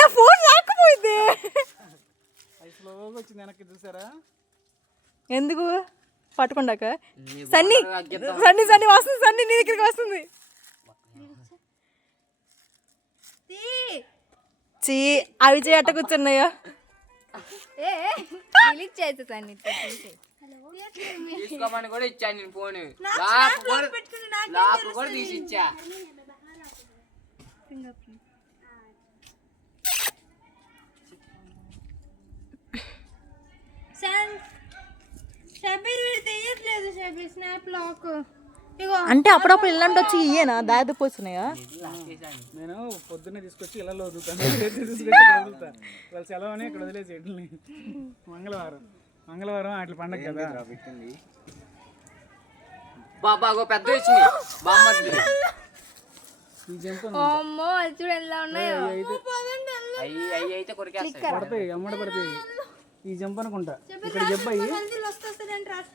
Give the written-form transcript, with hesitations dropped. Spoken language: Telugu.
నా ఫోన్ రాకపోయింది. వచ్చింది వెనక్కి చూసారా? ఎందుకు పట్టుకుండాక సన్నీ సన్నీ సన్నీ వస్తుంది, సన్నీ నీ దగ్గరికి వస్తుంది. చీ అవి చేయట కూర్చున్నాయో. తీసుకోమని కూడా ఇచ్చాను నేను ఫోన్, కూడా తీసి ఇచ్చా. అంటే అప్పుడప్పుడు ఇలాంటి వచ్చి ఇయ్యేనా దాదాపోతున్నాయా? నేను పొద్దున్నే తీసుకొచ్చి ఇలా వదులుతాను, వాళ్ళు సెలవుని ఇక్కడ వదిలేసి మంగళవారం అట్లా పండగ కదా. బాబా పెద్ద వచ్చింది బామ్మది. ఈ జంప్ అయితే కొరికేస్తాయి, పడతాయి, అమ్మడ పడతాయి. ఈ జంప్ అనుకుంటా ఇక్కడ జంప్ అయ్యి